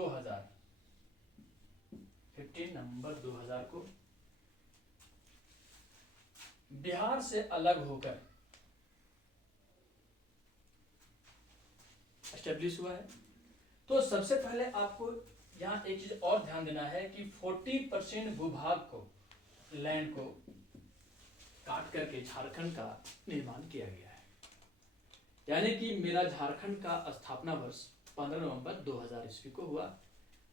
2000, 15 नवंबर 2000 को बिहार से अलग होकर एस्टेब्लिश हुआ है। तो सबसे पहले आपको यहाँ एक चीज और ध्यान देना है कि 40% भूभाग को, लैंड को काट करके झारखंड का निर्माण किया गया है। यानी कि मेरा झारखंड का स्थापना वर्ष 15 नवंबर 2000 ईस्वी को हुआ,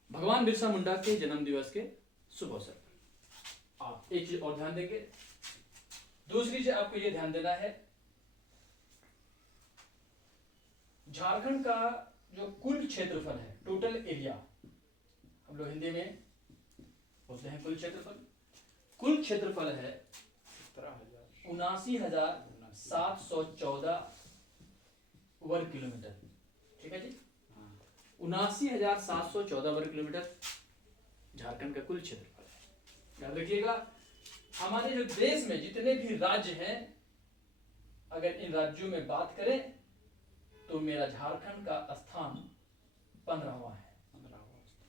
भगवान बिरसा मुंडा के जन्म दिवस के शुभ अवसर पर। आप एक चीज और ध्यान देंगे, दूसरी चीज आपको यह ध्यान देना है, झारखंड का जो कुल क्षेत्रफल है, टोटल एरिया, हम लोग हिंदी में बोलते हैं कुल क्षेत्रफल, कुल क्षेत्रफल है 79,714 वर्ग किलोमीटर। ठीक है जी, 79,714 वर्ग किलोमीटर झारखंड का कुल क्षेत्रफल है। याद रखिएगा, हमारे जो देश में जितने भी राज्य हैं, अगर इन राज्यों में बात करें तो मेरा झारखंड का स्थान 15वां है।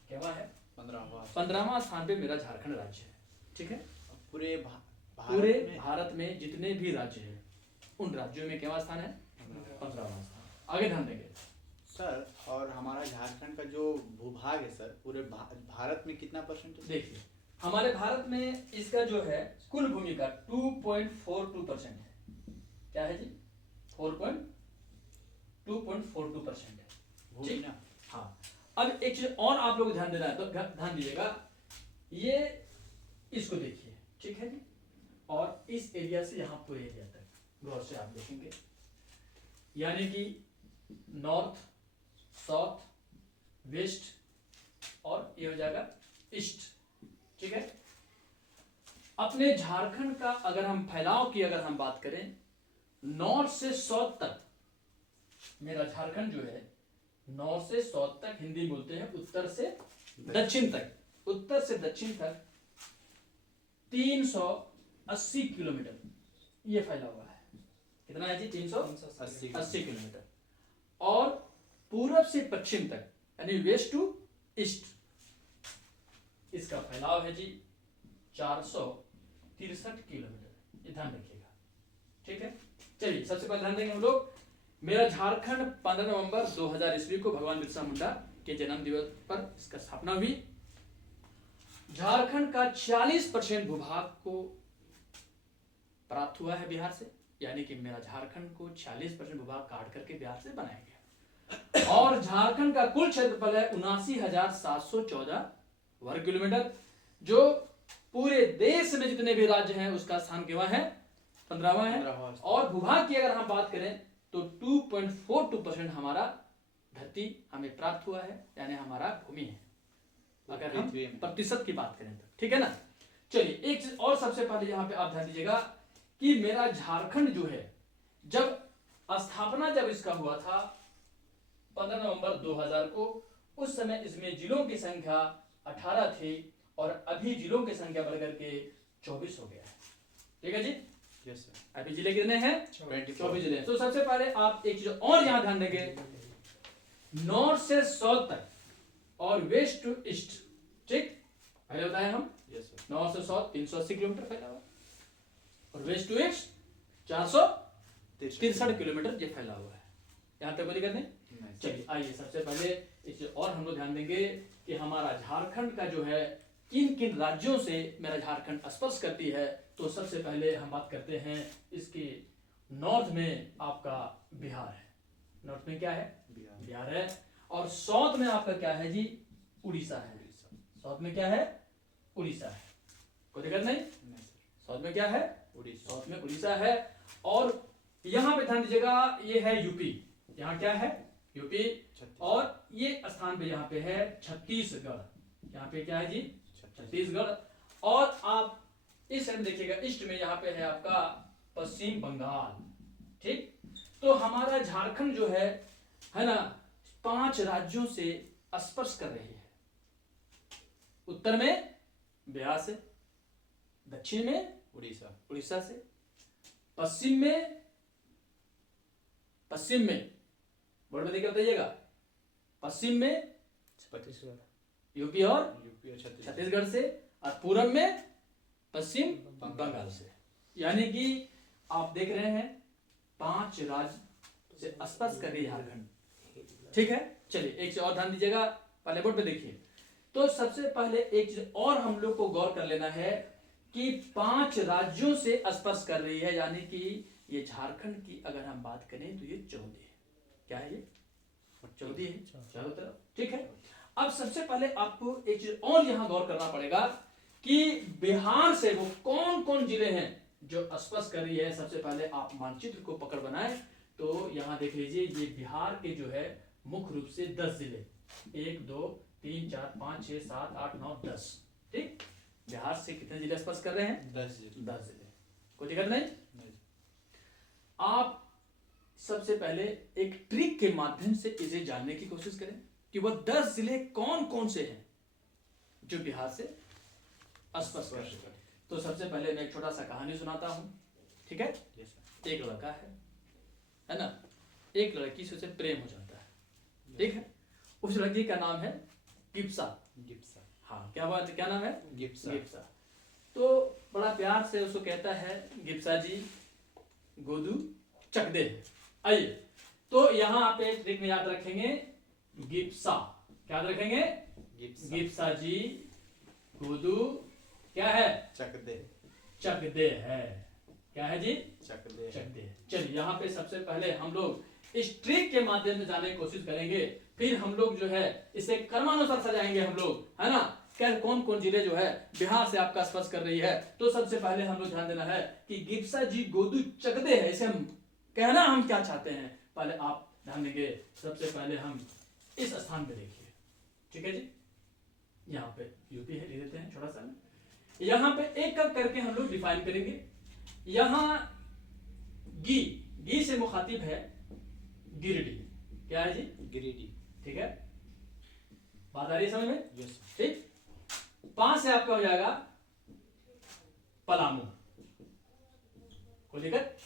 क्या है? 15वां स्थान पे मेरा झारखंड राज्य है। ठीक है, पूरे भारत में जितने भी राज्य हैं उन राज्यों में क्या स्थान है? 15वां स्थान। आगे ध्यान देंगे सर। और हमारा झारखंड का जो भूभाग है सर, पूरे भारत में कितना परसेंट है? देखिए, हमारे भारत में इसका जो है कुल भूमि का 2.42% है। क्या है जी? 2.42% है। ठीक ना? हाँ। अब एक चीज और आप लोग ध्यान देना है, तो ध्यान दीजिएगा, ये इसको देखिए। ठीक है जी, और इस एरिया से यहाँ पूरे एरिया तक गौर से आप देखेंगे, यानी कि नॉर्थ, साउथ, वेस्ट और ये हो जाएगा ईस्ट। ठीक है, अपने झारखंड का अगर हम फैलाव की अगर हम बात करें, नॉर्थ से साउथ तक मेरा झारखंड जो है, नॉर्थ से साउथ तक, हिंदी बोलते हैं उत्तर से दक्षिण तक, उत्तर से दक्षिण तक 380 किलोमीटर ये फैला हुआ है। कितना है जी? 380 किलोमीटर। और पूरब से पश्चिम तक, यानी वेस्ट टू ईस्ट, इसका फैलाव है जी 463 किलोमीटर। ये ध्यान रखिएगा। ठीक है, चलिए सबसे पहले ध्यान देंगे हम लोग, मेरा झारखंड 15 नवंबर 2000 ईस्वी को भगवान बिरसा मुंडा के जन्म दिवस पर इसका स्थापना हुई। झारखंड का 40% भूभाग को प्राप्त हुआ है बिहार से, यानी कि मेरा झारखंड को 40% भूभाग काट करके बिहार से बनाया गया। और झारखंड का कुल क्षेत्रफल है 79,714 वर्ग किलोमीटर, जो पूरे देश में जितने भी राज्य हैं उसका स्थान केवल है 15वां है। और भूभाग की अगर हम बात करें तो 2.42% हमारा धरती हमें प्राप्त हुआ है, यानी हमारा भूमि है, अगर हम प्रतिशत की बात करें तो। ठीक है ना? चलिए एक चीज और सबसे पहले यहाँ पे आप ध्यान दीजिएगा कि मेरा झारखंड जो है, जब स्थापना जब इसका हुआ था 15 नवंबर 2000 को, उस समय इसमें जिलों की संख्या 18 थी और अभी जिलों की संख्या बढ़कर के 24 हो गया है। ठीक है जी? Yes sir. अभी जिले कितने हैं? 24 जिले। तो सबसे पहले आप एक चीज और यहाँ ध्यान देंगे, नॉर्थ से साउथ तक और वेस्ट टू ईस्ट, ठीक पहले बताए हम। Yes sir. नॉर्थ से साउथ 380 किलोमीटर फैला हुआ और वेस्ट टू ईस्ट 463 किलोमीटर ये फैला हुआ है। यहाँ तक बोली करने। चलिए आइए सबसे पहले इस और हम लोग ध्यान देंगे कि हमारा झारखंड का जो है किन किन राज्यों से मेरा झारखंड स्पर्श करती है। तो सबसे पहले हम बात करते हैं इसके नॉर्थ में आपका बिहार है। नॉर्थ में क्या है? बिहार है। और साउथ में आपका क्या है जी? उड़ीसा है। साउथ में क्या है? उड़ीसा है। कोई दिक्कत नहीं? साउथ में क्या है? उड़ीसा। साउथ में उड़ीसा है। और यहाँ पे ध्यान दीजिएगा, ये है यूपी। यहाँ क्या है? यूपी। और ये स्थान पे यहाँ पे है छत्तीसगढ़। यहाँ पे क्या है जी? छत्तीसगढ़। और आप इस साइड देखिएगा, ईस्ट में यहाँ पे है आपका पश्चिम बंगाल। ठीक, तो हमारा झारखंड जो है ना, 5 राज्यों से स्पर्श कर रही है। उत्तर में बिहार से, दक्षिण में उड़ीसा से, पश्चिम में बोर्ड में देखिए बताइएगा, पश्चिम में यूपी और यूपी और छत्तीसगढ़। छत्तीसगढ़ से, और पूरब में पश्चिम बंगाल से। यानी कि आप देख रहे हैं 5 राज्य से स्पर्श कर रही है झारखंड। ठीक है, चलिए एक चीज और ध्यान दीजिएगा, पहले बोर्ड पे देखिए। तो सबसे पहले एक चीज और हम लोग को गौर कर लेना है कि 5 राज्यों से स्पर्श कर रही है, यानी कि ये झारखंड की अगर हम बात करें तो ये 14 है। क्या है ये? 14 है चारों तरफ। ठीक है, अब सबसे पहले आपको एक चीज और यहां गौर करना पड़ेगा कि बिहार से वो कौन कौन जिले हैं जो स्पर्श कर रही है। सबसे पहले आप मानचित्र को पकड़ बनाए तो यहां देख लीजिए, ये बिहार के जो है मुख्य रूप से 10 जिले, 1 2 3 4 5 6 7 8 9 10। ठीक, बिहार से कितने जिले स्पर्श कर रहे हैं? 10 जिले। 10 जिले, कोई दिक्कत नहीं। नहीं। आप सबसे पहले एक ट्रिक के माध्यम से इसे जानने की कोशिश करें कि वह 10 जिले कौन कौन से हैं जो बिहार से स्पर्श कर रहे हैं। तो सबसे पहले मैं एक छोटा सा कहानी सुनाता हूं। ठीक है, Yes, sir. एक लड़का है ना, एक लड़की से उसे प्रेम हो जाता है। ठीक है, उस लड़की का नाम है गिप्सा। गिप्सा। हाँ, क्या बात, क्या नाम है? गिप्सा। गिप्सा। तो बड़ा प्यार से उसको कहता है, गिप्सा जी गोदू चक दे। आइए, तो यहाँ आप एक ट्रिक में याद रखेंगे, गिप्सा, क्या याद रखेंगे? गिप्सा। गिप्सा जी गोदू क्या है? चक दे। चक दे है। क्या है जी? चक दे। चक दे। चलिए यहाँ पे सबसे पहले हम लोग इस ट्रिक के माध्यम से जानने की कोशिश करेंगे, फिर हम लोग जो है इसे क्रमानुसार सजाएंगे हम लोग, है ना, क्या कौन कौन जिले जो है बिहार से आपका स्पर्श कर रही है। तो सबसे पहले हम लोग ध्यान देना है कि गिप्सा जी गोदू चकदे है, इसे हम कहना हम क्या चाहते हैं, पहले आप ध्यान देंगे। सबसे पहले हम इस स्थान पे देखिए। ठीक है जी, यहाँ पे यूपी है, ले लेते हैं छोटा सा। यहाँ पे एक एक करके हम लोग डिफाइन करेंगे। यहाँ गी से मुखातिब है गिरिडीह। क्या है जी? गिरिडीह। ठीक है, बात आ रही है समझ में? Yes, sir. ठीक, 5 से आपका हो जाएगा पलामू, कोई दिक्कत?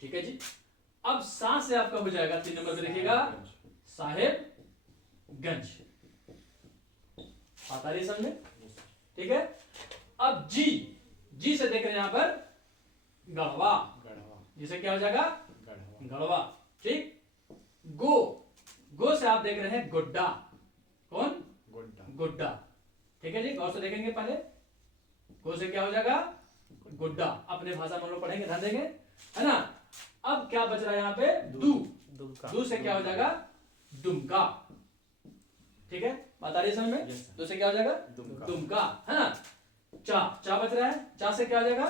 ठीक है जी, अब 7 से आपका हो जाएगा 3 नंबर पे देखिएगा साहेबगंज। बात आ रही है समझ में? Yes, sir. ठीक है, अब जी से देख रहे हैं यहाँ पर गढ़वा, गढ़वा। जिसे क्या हो जाएगा? गढ़वा। गढ़वा। ठीक, गो से आप देख रहे हैं गुड्डा। कौन? गोड्डा। गुड्डा। ठीक है जी, गौर से देखेंगे पहले, गो से क्या हो जाएगा? गुड्डा। अपने भाषा में लोग पढ़ेंगे, ध्यान देंगे, है ना। अब क्या बच रहा है यहाँ पे? दू से क्या हो जाएगा? दुमका। ठीक है, बता रही समझ में? Yes, sir. दो से क्या हो जाएगा? दुमका। दुमका, है ना। चा बच रहा है, चा से क्या हो जाएगा?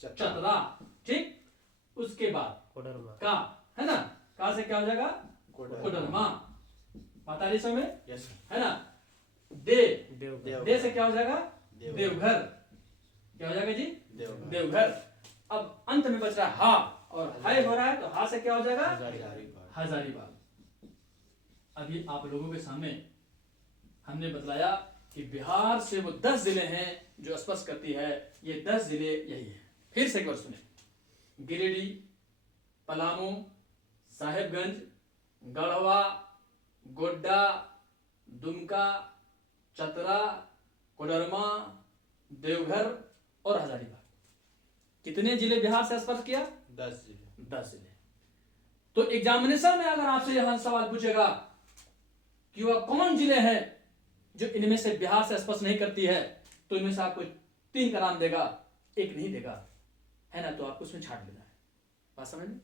चतरा। ठीक, उसके बाद का, है ना, का से क्या हो जाएगा? कोडरमा। बता रही समझ में? Yes, sir. है ना। दे से क्या हो जाएगा? देवघर। क्या हो जाएगा जी? देवघर। अब अंत में बच रहा है हा, और हाय हो रहा है, तो हा से क्या हो जाएगा? हजारीबाग। अभी आप लोगों के सामने हमने बतलाया कि बिहार से वो 10 जिले हैं जो स्पर्श करती है। ये 10 जिले यही है। फिर से एक बार सुने, गिरिडीह, पलामू, साहेबगंज, गढ़वा, गोड्डा, दुमका, चतरा, कोडरमा, देवघर और हजारीबाग। कितने जिले बिहार से स्पर्श किया? 10 जिले। 10 जिले। तो एग्जामिनेशन में अगर आपसे यहां सवाल पूछेगा कि वह कौन जिले हैं जो इनमें से बिहार से स्पर्श नहीं करती है, तो इनमें से आपको 3 का नाम देगा, एक नहीं देगा, है ना, तो आपको उसमें छाट लेना है। बात समझ में?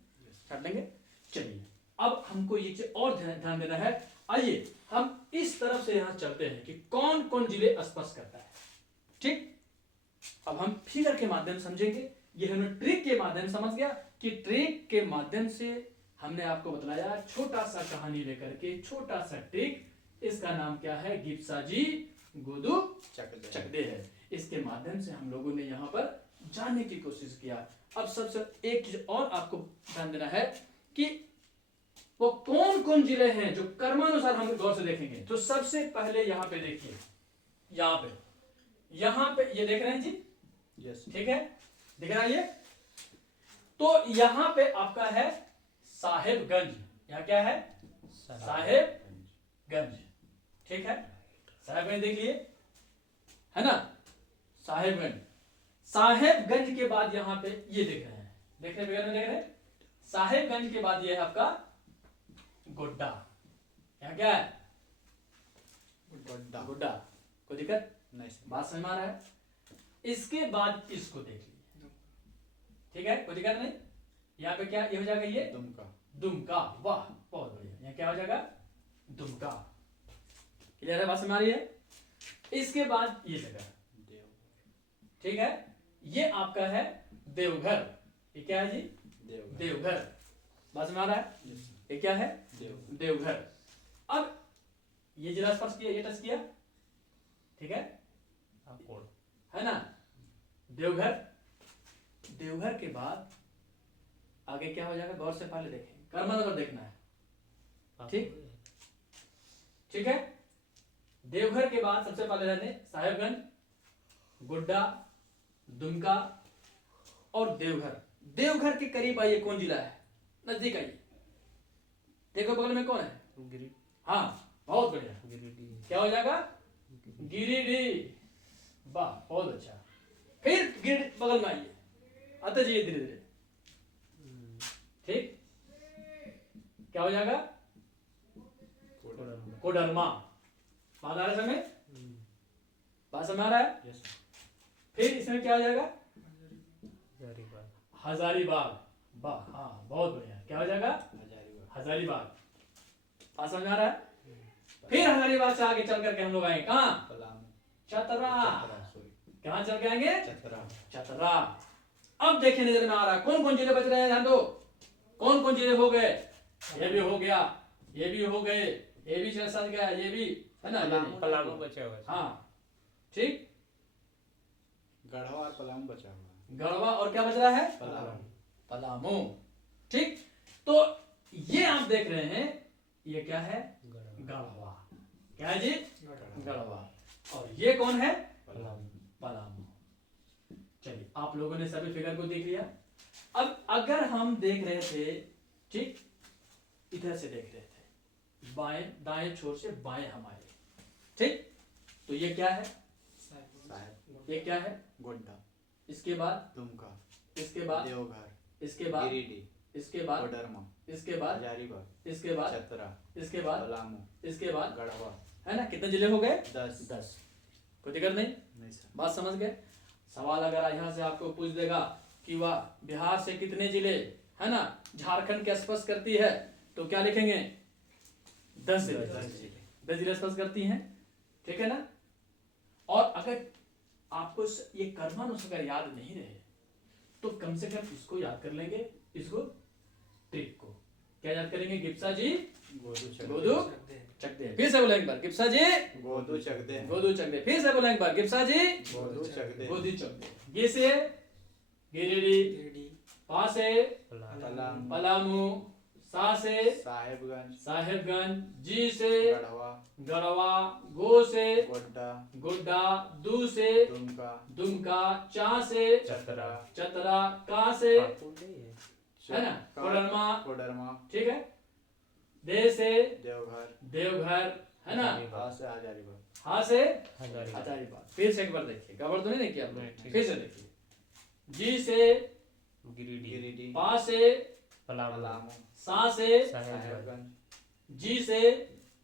छाट लेंगे। चलिए, अब हमको ये चीज और ध्यान देना है। आइए हम इस तरफ से यहां चलते हैं कि कौन कौन जिले स्पर्श करता है। ठीक, अब हम फिगर के माध्यम से समझेंगे। ये हमने ट्रिक के माध्यम से समझ गया कि ट्रिक के माध्यम से हमने आपको बतलाया छोटा सा कहानी लेकर के, छोटा सा ट्रिक। इसका नाम क्या है? गिप्सा जी गोदू चकदे है। इसके माध्यम से हम लोगों ने यहाँ पर जानने की कोशिश किया। अब सबसे एक चीज और आपको ध्यान देना है कि वो कौन कौन जिले हैं जो कर्मानुसार हम गौर से देखेंगे। तो सबसे पहले यहाँ पे देखिए, यहाँ पे ये देख रहे हैं जी? Yes. ठीक है, दिख रहा है ये? तो यहाँ पे आपका है साहेबगंज। यहाँ क्या है? साहेबगंज। ठीक है, साहेबगंज देख लिए, है ना, साहेबगंज। साहेबगंज के बाद यहाँ पे ये देख रहे हैं, देख रहे हैं, देख रहे हैं, साहेबगंज के बाद ये है आपका गोड्डा। यहाँ क्या है? गोड्डा। गोड्डा। कोई दिक्कत? नहीं सर। बात समझ में आ रहा है? इसके बाद इसको देख लीजिए, ठीक है, कोई दिक्कत नहीं। यहाँ पे क्या ये हो जाएगा? ये दुमका। दुमका। वाह, बहुत बढ़िया। यहाँ क्या हो जाएगा? दुमका। क्लियर है? बात समझ आ रही है? इसके बाद ये जगह, ठीक है, ये आपका है देवघर। ये क्या है जी? देवघर। देवघर। बात समझ आ रहा है? Yes, sir। ये क्या है? देवघर। देवघर। अब ये जिला स्पर्श किया, ये टच किया, ठीक है, है ना, देवघर। देवघर के बाद आगे क्या हो जाएगा? गौर से पहले देखें, कर्मा नगर देखना है, ठीक, ठीक है। देवघर के बाद सबसे पहले रहने साहेबगंज, गोड्डा, दुमका और देवघर। देवघर के करीब आइए, कौन जिला है? नजदीक आइए, देखो बगल में कौन है? हाँ, बहुत बढ़िया, क्या हो जाएगा? गिरिडीह। वाह, बहुत अच्छा। फिर गिरिडीह बगल में आइए, आते जाइए धीरे धीरे, ठीक, क्या हो जाएगा? कोडरमा। बात आ रहा है समय? बात समझ आ रहा है? Yes, sir। फिर इसमें क्या हो जाएगा? हजारीबाग। वाह, हाँ, बहुत बढ़िया, क्या हो जाएगा? हजारीबाग। हजारीबाग। बात समझ में आ रहा है? फिर हजारीबाग से आगे चल करके हम लोग आएंगे कहाँ? पलामू। चतरा। सॉरी। कहाँ चल के आएंगे? चतरा। चतरा। अब देखिए नजर में आ रहा है कौन कौन जिले बच रहे हैं, ध्यान दो, कौन कौन जिले हो गए? ये भी हो गया, ये भी हो गए, ये भी चल गया, ये भी, है ना, पलामू बचा हुआ है। हाँ, ठीक। गढ़वा और पलामू बचा हुआ है। गढ़वा और क्या बच रहा है? पलामू। पलामू, ठीक। तो ये आप देख रहे हैं, ये क्या है? गढ़वा। क्या है जी? गढ़वा। और ये कौन है? पलामू। चलिए, आप लोगों ने सभी फिगर को देख लिया। अब अगर हम देख रहे थे, ठीक, इधर से देख रहे थे, बाएं दाएं छोर से बाएं हम आए, ठीक, तो ये क्या है? साहेब। ये क्या है? गोड्डा। इसके बाद, दुमका। इसके बाद, देवघर। इसके बाद, गिरिडीह। इसके बाद, कोडरमा। इसके बाद, हजारीबाग। इसके बाद, चतरा। इसके बाद, पलामू। इसके बाद, गढ़वा। है ना, कितने जिले हो गए? 10। 10। कोई दिक्कत नहीं? नहीं सर। बात समझ गए? सवाल अगर यहाँ से आपको पूछ देगा कि वह बिहार से कितने जिले, है ना, झारखंड के स्पर्श करती है, तो क्या लिखेंगे? 10 जिले। 10 जिले स्पर्श करती हैं, ठीक है ना। और अगर आपको ये कर्मानुसार अगर याद नहीं रहे, तो कम से कम इसको याद कर लेंगे, इसको, ट्रिक को क्या याद करेंगे? गिप्सा जी गोदू चक दे। फिर से बोलें एक बार, गिप्सा जी गोदू चक दे। गोदू चक दे। फिर से बोलें एक बार, गिप्सा जी गोदू चक दे। गोदी चक दे। गे से गिरिडीह, पा से पलामू। पलामू, सा से साहेबगंज। साहेबगंज, जी से गढ़वा। गढ़वा, गो से गोड्डा। गोड्डा, दू से दुमका। दुमका, चा से चतरा। चतरा, का से, है ना, कोडरमा, कोडरमा। ठीक है, दे से देवघर। देवघर, है ना, हाँ से हजारीबाग। हाँ से हजारीबाग। फिर से एक बार देखिए, गड़बड़ तो नहीं किया आपने? नहीं, ठीक फिर से देखिए, जी से गिरिडीह। पा से पलामू। सा से साहेबगंज। जी से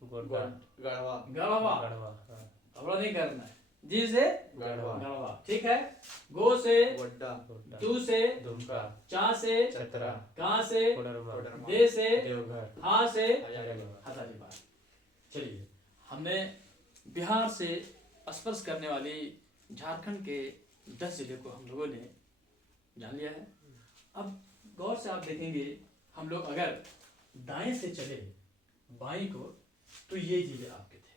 गढ़वा। गढ़वा, गड़बड़ नहीं करना है, जी से गढ़वा। गढ़वा, ठीक है, गो से गोड्डा। दू से दुमका। चा से चतरा। का से कोडरमा। दे से देवघर। हा से हजारीबाग। हजारीबाग। चलिए, हमने बिहार से स्पर्श करने वाली झारखंड के 10 जिले को हम लोगों ने जान लिया है। अब गौर से आप देखेंगे, हम लोग अगर दाएं से चले बाएं को, तो ये जिले आपके थे,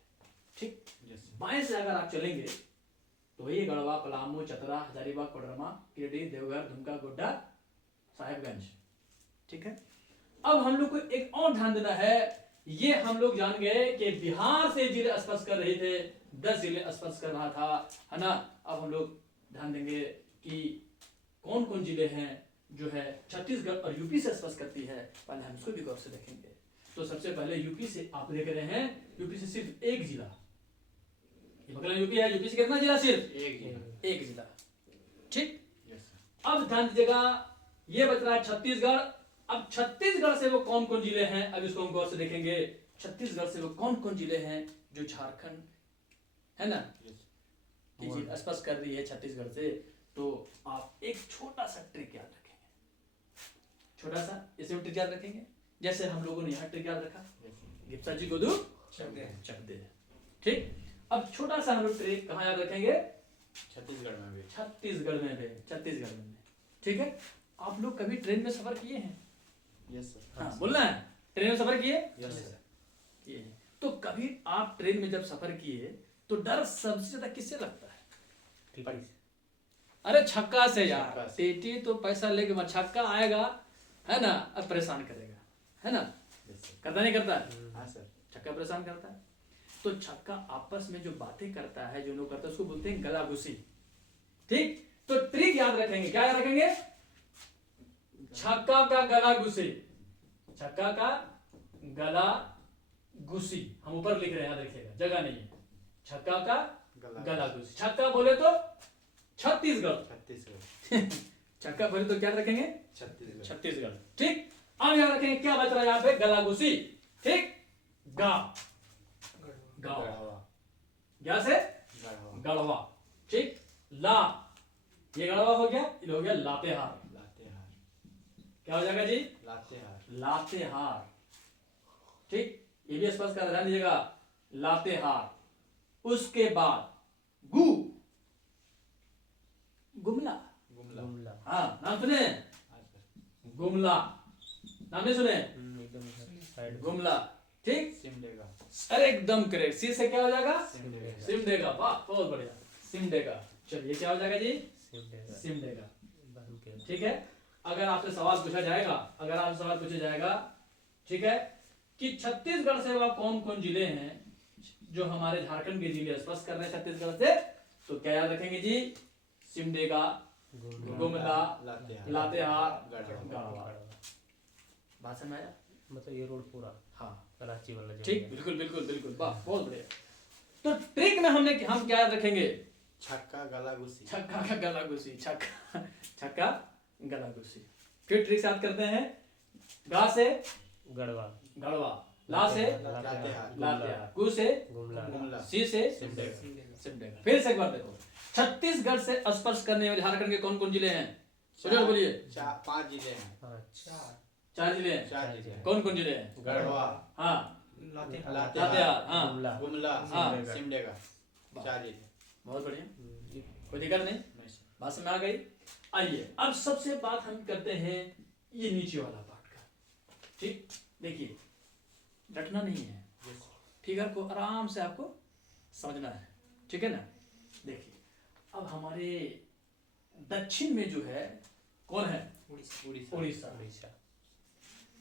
ठीक। बाएं से अगर आप चलेंगे तो ये गढ़वा, पलामू, चतरा, हजारीबाग, कोडरमा, गिरिडीह, देवघर, दुमका, गोड्डा, साहेबगंज, ठीक है। अब हम लोग को एक और ध्यान देना है, ये हम लोग जान गए कि बिहार से जिले स्पर्श कर रहे थे, 10 जिले स्पर्श कर रहा था, है ना। अब हम लोग ध्यान देंगे कि कौन कौन जिले हैं जो है छत्तीसगढ़ और यूपी से स्पर्श करती है। पहले हम इसको भी गौर से देखेंगे। तो सबसे पहले यूपी से आप देख रहे हैं, यूपी से सिर्फ एक जिला बगल में यूपी है, यूपी से कितना जिला? सिर्फ एक जिला। एक जिला। ठीक, यस सर। अब ध्यान दीजिएगा, ये बच रहा है छत्तीसगढ़। अब छत्तीसगढ़ से वो कौन कौन जिले हैं, अब इसको हम गौर से देखेंगे। छत्तीसगढ़ से वो कौन कौन जिले हैं जो झारखंड, है ना, यस ये चीज स्पष्ट कर रही है छत्तीसगढ़ से। तो आप एक छोटा सा ट्रिक याद रखेंगे, छोटा सा इसमें ट्रिक याद रखेंगे, जैसे हम लोगों ने यहाँ ट्रिक याद रखा, गिप्सा जी को दो चक दे। ठीक, अब छोटा सा हम लोग ट्रिक कहाँ याद रखेंगे? छत्तीसगढ़ में भी। छत्तीसगढ़ में भी, छत्तीसगढ़ में भी। ठीक है, आप लोग कभी ट्रेन में सफर किए हैं? Yes sir. हाँ, बोलना है, ट्रेन में सफर किए? Yes sir. किए हैं। तो कभी आप ट्रेन में जब सफर किए तो डर सबसे ज्यादा किससे लगता है? अरे छक्का से यार, छक्का से। टीटी तो पैसा लेके मत, छक्का आएगा है ना, अब परेशान करेगा, है ना, यस सर। करता नहीं करता है? हाँ सर। छक्का परेशान करता है। तो छक्का आपस में जो बातें करता है, जो लोग करते हैं, उसको बोलते हैं गला घुसी। ठीक, तो ट्रिक याद रखेंगे, क्या याद रखेंगे? छक्का का गला घुसी, छक्का का गला घुसी। हम ऊपर लिख रहे हैं, याद रखिएगा, जगह नहीं है। छक्का का गला घुसी। छक्का बोले तो छत्तीसगढ़, छत्तीसगढ़। छक्का बोले तो क्या रखेंगे? छत्तीसगढ़। छत्तीसगढ़। ठीक, अब याद रखेंगे क्या बच रहा है यहाँ पे? गला घुसी। ठीक, गा, गाँव, गढ़वा। क्या से? गढ़वा। गढ़वा। ठीक, ला, ये गढ़वा हो गया, ये हो गया लातेहार। लातेहार। क्या हो जाएगा जी? लातेहार। लातेहार। ठीक, ये भी स्पष्ट कर ध्यान दीजिएगा, लातेहार। उसके बाद गु, गुमला। गुमला। हाँ, नाम सुने? हाँ सर। गुमला, नाम नहीं सुने? गुमला। ठीक, सिमडेगा। अरे एकदम करेक्ट। सी से क्या हो जाएगा? सिमडेगा। सिमडेगा। वाह, बहुत बढ़िया, सिमडेगा। चलिए, क्या हो जाएगा जी? सिमडेगा। ठीक है, अगर आपसे सवाल पूछा जाएगा, अगर आपसे सवाल पूछा जाएगा, ठीक है, कि छत्तीसगढ़ से वह कौन कौन जिले हैं जो हमारे झारखंड के जिले स्पर्श कर रहे हैं छत्तीसगढ़ से, तो क्या याद रखेंगे जी? सिमडेगा, गुमला, लातेहार, गढ़वा। बात समझ आया? मतलब ये रोड पूरा हाँ, कराची वाला जो ठीक, है। बिल्कुल बिल्कुल बिल्कुल, वाह, बहुत बढ़िया। तो ट्रिक में हम क्या याद रखेंगे? छक्का गला घुसी। छक्का का गला घुसी, छक्का, छक्का गला घुसी। फिर ट्रिक याद करते हैं, गा से गढ़वा, गढ़वा, ला से लातेहार। लातेहार, गु से गुमला, गुमला। सी से सिमडेगा। फिर से एक बार देखो, छत्तीसगढ़ से स्पर्श करने वाले झारखंड के कौन कौन जिले हैं? सोचो, बोलिए। 5 जिले हैं। हाँ, 4 जिले हैं। 4 जिले हैं। कौन कौन जिले हैं? गढ़वा, हाँ, लातेहार, लातेहार, हाँ, गुमला, गुमला, हाँ। सिमडेगा। 4 जिले। बहुत बढ़िया, कोई दिक्कत नहीं, नहीं सर। बात समझ आ गई। आइए, अब सबसे बात हम करते हैं ये नीचे वाला पार्ट का। ठीक, देखिए, रटना नहीं है, फिगर को आराम से आपको समझना है, ठीक है ना। देखिए, अब हमारे दक्षिण में जो है कौन है? उड़ीसा। उड़ीसा। उड़ीसा,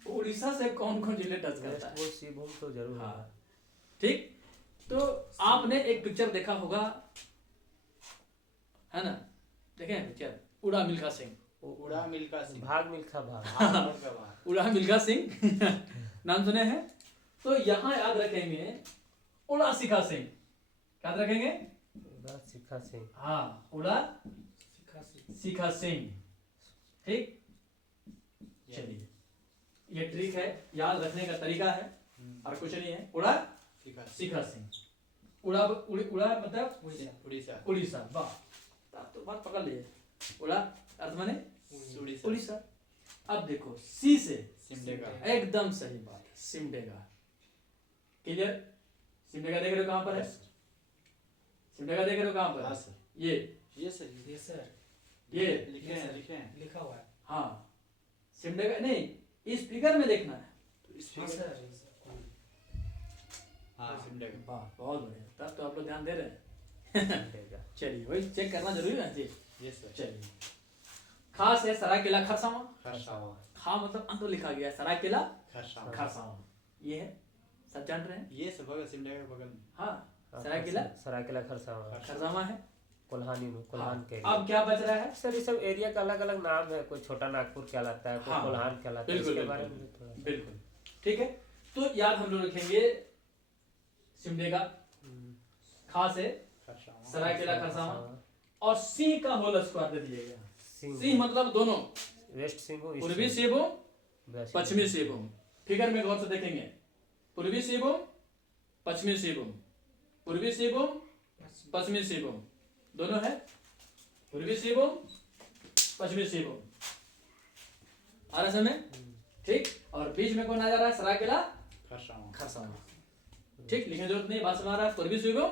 उड़ीसा से कौन कौन जिले टच करता है? वो सिंहभूम तो जरूर हाँ। है। ठीक, तो आपने एक पिक्चर देखा होगा, है ना, देखे हैं पिक्चर, उड़ा मिल्खा सिंह। उड़ा मिल्खा सिंह। भाग मिल्खा भाग। भाग का भाग। उड़ा मिल्खा सिंह नाम सुने हैं? तो यहाँ याद रखेंगे उड़ा सिखा सिंह। याद रखेंगे? उड़ा सिखा सिंह। हाँ, उड़ा सिखा सिंह। ठीक, चलिए, ये ट्रिक है, याद रखने का तरीका है, और कुछ नहीं है। उड़ा सिखा सिंह, उड़ा उड़ा मतलब उड़ीसा। उड़ीसा। वाह, आप तो बात पकड़ लिए। उड़ा अर्थ माने उड़ीसा। उड़ीसा। अब देखो, सी से सिमडेगा। एकदम सही बात है, सिमडेगा। क्लियर? सिमडेगा देख रहे हो कहां पर है? सिमडेगा देख रहे हो कहां पर हाँ है? सर। ये सर। ये लिखे हैं। लिखा हुआ है। हाँ, सिमडेगा नहीं, इस फिगर में देखना है। तो इस हाँ फिगर- सर। हाँ सिमडेगा। वाह, बहुत बढ़िया, तब तो आप लोग ध्यान दे रहे हैं। सिमडेगा। चलिए, वही चेक करना जरूरी है जी। Yes sir. चलिए, खास है सरायकेला खरसावां। खरसावां। खा मतलब अंत लिखा गया है, सरायकेला खरसावां। खरसावां, ये है, सब जान रहे हैं। ये सब बगल सिमडेगा के बगल में। हाँ, सरायकेला सरायकेला खरसावां, खरसावां है। कोल्हानी में, कोल्हान के अब क्या बच रहा है? सर ये सब एरिया का अलग अलग नाम है, कोई छोटा नागपुर कहलाता है, कोई हाँ, कोल्हान कहलाता है, बिल्कुल, इसके बारे बिल्कुल, में थोड़ा सा। बिल्कुल, ठीक है। तो याद हम लोग रखेंगे, सिमडेगा, खा से खरसावां, सरायकेला खरसावां। और सिंह का होल स्क्वायर दे दीजिएगा। सिंह सिंह मतलब दोनों, वेस्ट सिंहभूम, पूर्वी सिंहभूम पश्चिमी सिंहभूम। फिगर में गौर से देखेंगे, पूर्वी सिंहभूम पश्चिमी सिंहभूम, पूर्वी सिंहभूम पश्चिमी सिंहभूम, दोनों है पूर्वी सिंहभूम पश्चिमी सिंहभूम। आ रहा समय ठीक। और बीच में कौन आ जा रहा है? सरायकेला खरसावां, खरसावां। ठीक, लिखने की जरूरत नहीं, बात समझ रहा है। पूर्वी सिंहभूम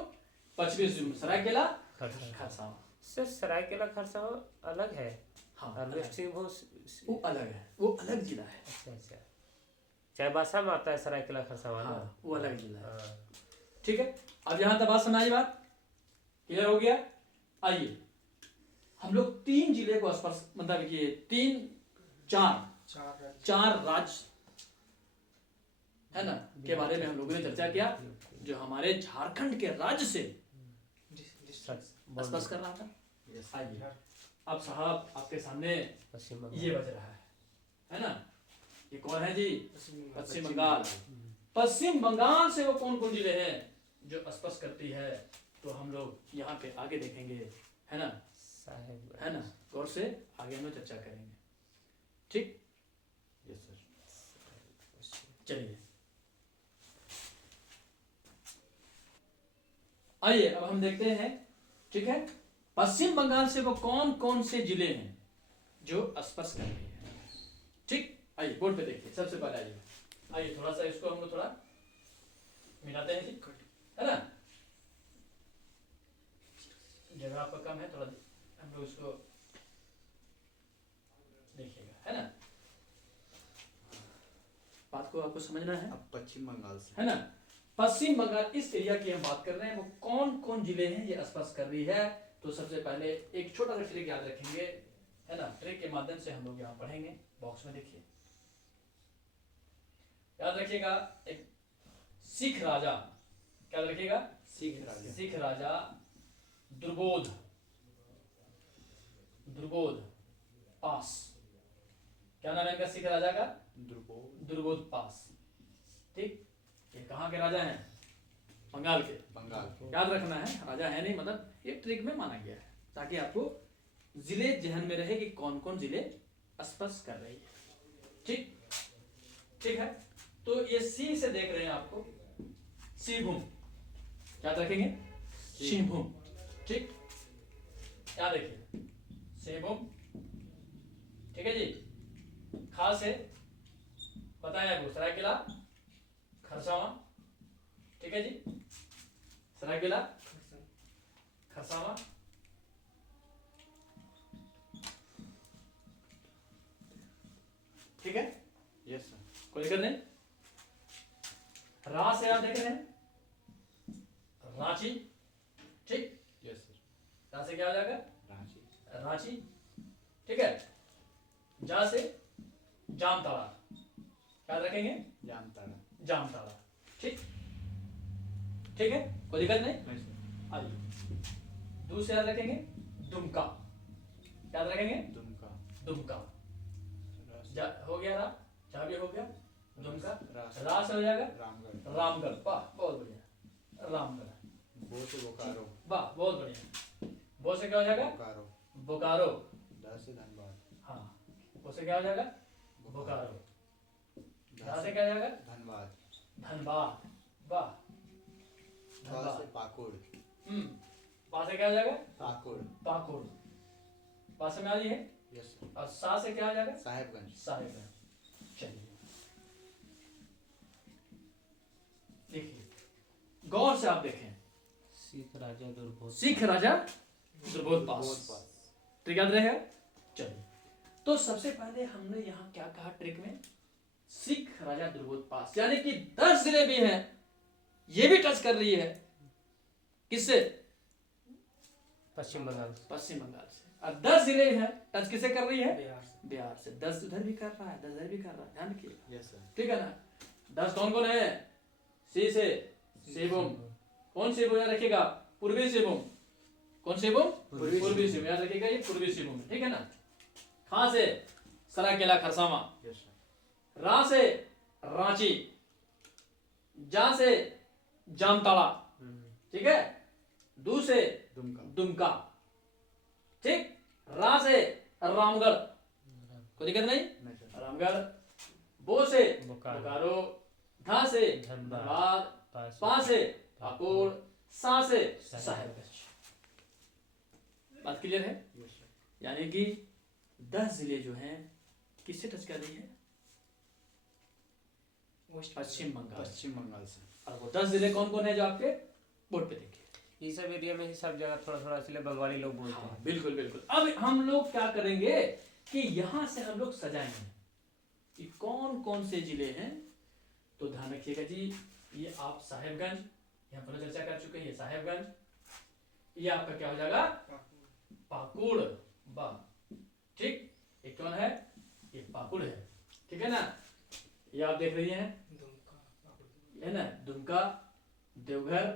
पश्चिमी सिंहभूम, सरायकेला खरसावां। सर सरायकेला खरसावां अलग है हाँ और वेस्ट सिंहभूम वो अलग है, वो अलग जिला है। अच्छा अच्छा, चाईबासा में आता है सरायकेला खरसावां ना? हाँ वो अलग जिला है। हाँ। ठीक है, अब यहाँ तक बात समझ, बात क्लियर हो गया। आइए हम लोग 3 जिले को स्पर्श, मतलब ये 4 राज्य है ना के बारे में हम लोगों ने चर्चा किया, जो हमारे झारखंड के राज्य से स्पर्श कर रहा था। आइए अब साहब आपके सामने पश्चिम बंगाल, ये बज रहा है ना? ये कौन है जी? पश्चिम बंगाल। पश्चिम बंगाल से वो कौन कौन जिले हैं जो स्पर्श करती है, तो हम लोग यहाँ पे आगे देखेंगे, है ना? साहेबगंज, है ना? गौर से आगे हम लोग चर्चा करेंगे। ठीक, यस सर। चलिए आइए अब हम देखते हैं। ठीक है, पश्चिम बंगाल से वो कौन कौन से जिले हैं जो स्पर्श कर रही है। ठीक, आइए बोर्ड पे देखिए। सबसे पहले आइए थोड़ा सा इसको हम लोग थोड़ा मिलाते हैं जी, है ना? जगह आपका कम है, थोड़ा हम लोग इसको देखिएगा, है ना? बात को आपको समझना है, अब पश्चिम बंगाल से, है ना? पश्चिम बंगाल इस एरिया की हम बात कर रहे हैं, वो कौन कौन जिले हैं ये स्पर्श कर रही है। तो सबसे पहले एक छोटा सा ट्रिक याद रखेंगे, है ना? ट्रिक के माध्यम से हम लोग यहाँ पढ़ेंगे। बॉक्स में देखिए, याद रखिएगा, एक सिख राजा, क्या रखिएगा? सिख राजा द्रुबोध पास। क्या नाम है इनका? सिख राजा का द्रुबोध पास। ठीक, ये कहाँ के राजा हैं? बंगाल के। बंगाल। याद रखना है, राजा है नहीं, मतलब ये ट्रिक में माना गया है, ताकि आपको जिले जहन में रहे कि कौन कौन जिले स्पर्श कर रही है। ठीक, ठीक है। तो ये सी से देख रहे हैं आपको, सिंहभूम, याद रखेंगे, सिंहभूम। ठीक, याद रखिए, सिंहभूम। ठीक है जी। खास है, बताया आपको, सरायकेला खरसावां। ठीक है जी, सरायकेला खरसावां। ठीक है, यस सर। कोई दिक्कत नहीं। रा से आप देख रहे हैं, रांची। ठीक, यस सर। रा से क्या हो जाएगा? रांची। ठीक है, जा से जामताड़ा, याद रखेंगे, जामताड़ा। ठीक, ठीक है, कोई दिक्कत नहीं। आइए, दूसरे याद रखेंगे, दुमका, याद रखेंगे, दुमका। हो गया रा, जा भी हो गया, दुमका। रा से हो जाएगा रामगढ़। वाह, बहुत बढ़िया, रामगढ़। बो से बोकारो। वाह, बहुत बढ़िया। बो से क्या हो जाएगा? बोकारो। दा से धनबाद। हाँ, बो से क्या हो जाएगा? बोकारो। धा से क्या हो जाएगा? धनबाद। वाह, पा से पाकुड़। पा से क्या हो जाएगा? पाकुड़। पा से में आ जाइए। Yes sir. और सा से क्या हो जाएगा? साहेबगंज। चलिए देखिए, गौर से आप देखें, सिख राजा द्रुबोध पास। ट्रिक याद रहेगा। चलिए, तो सबसे पहले हमने यहाँ क्या कहा ट्रिक में? सिख राजा द्रुबोध पास, यानी कि 10 जिले भी हैं, ये भी टच कर रही है। किससे? पश्चिम बंगाल से। और 10 जिले हैं, टच किसे कर रही है? बिहार से। 10 उधर भी कर रहा है, 10 इधर भी कर रहा है, ध्यान रखिए। Yes sir. ठीक है ना? 10 कौन कौन है? सी से सिंहभूम। कौन सिंहभूम याद रखिएगा? पूर्वी सिंहभूम। कौन सिंहभूम? पूर्वी सिंहभूम, याद रखिएगा, ये पूर्वी सिंहभूम। ठीक है ना? खा से सरायकेला खरसावां। Yes sir. रा से रांची। जा से जामताड़ा। ठीक है, दू से दुमका। दुमका, ठीक। रा से रामगढ़, कोई दिक्कत नहीं, नहीं सर। रामगढ़। बो से बोकारो। बोकारो, धा से धनबाद। धनबाद, पा से पाकुड़, सा से साहेबगंज। बात क्लियर है? Yes sir. यानी कि 10 जिले जो हैं किससे टच कर रही है? पश्चिम बंगाल। पश्चिम बंगाल से। और वो 10 जिले कौन कौन है जो आपके बोर्ड पे देखिए? ये सब एरिया में ही सब जगह थोड़ा थोड़ा इसलिए बंगाली लोग बोलते हाँ, हैं। बिल्कुल बिल्कुल। अब हम लोग क्या करेंगे कि यहाँ से हम लोग सजाएंगे कि कौन कौन से जिले हैं। तो ध्यान रखिएगा जी, ये आप साहेबगंज, यहाँ पर चर्चा कर चुके हैं, ये साहेबगंज, ये आपका क्या हो जाएगा? पाकुड़, बा, ठीक। ये कौन है? ये पाकुड़ है, ठीक है ना। ये आप देख रही हैं, है ना, दुमका, देवघर,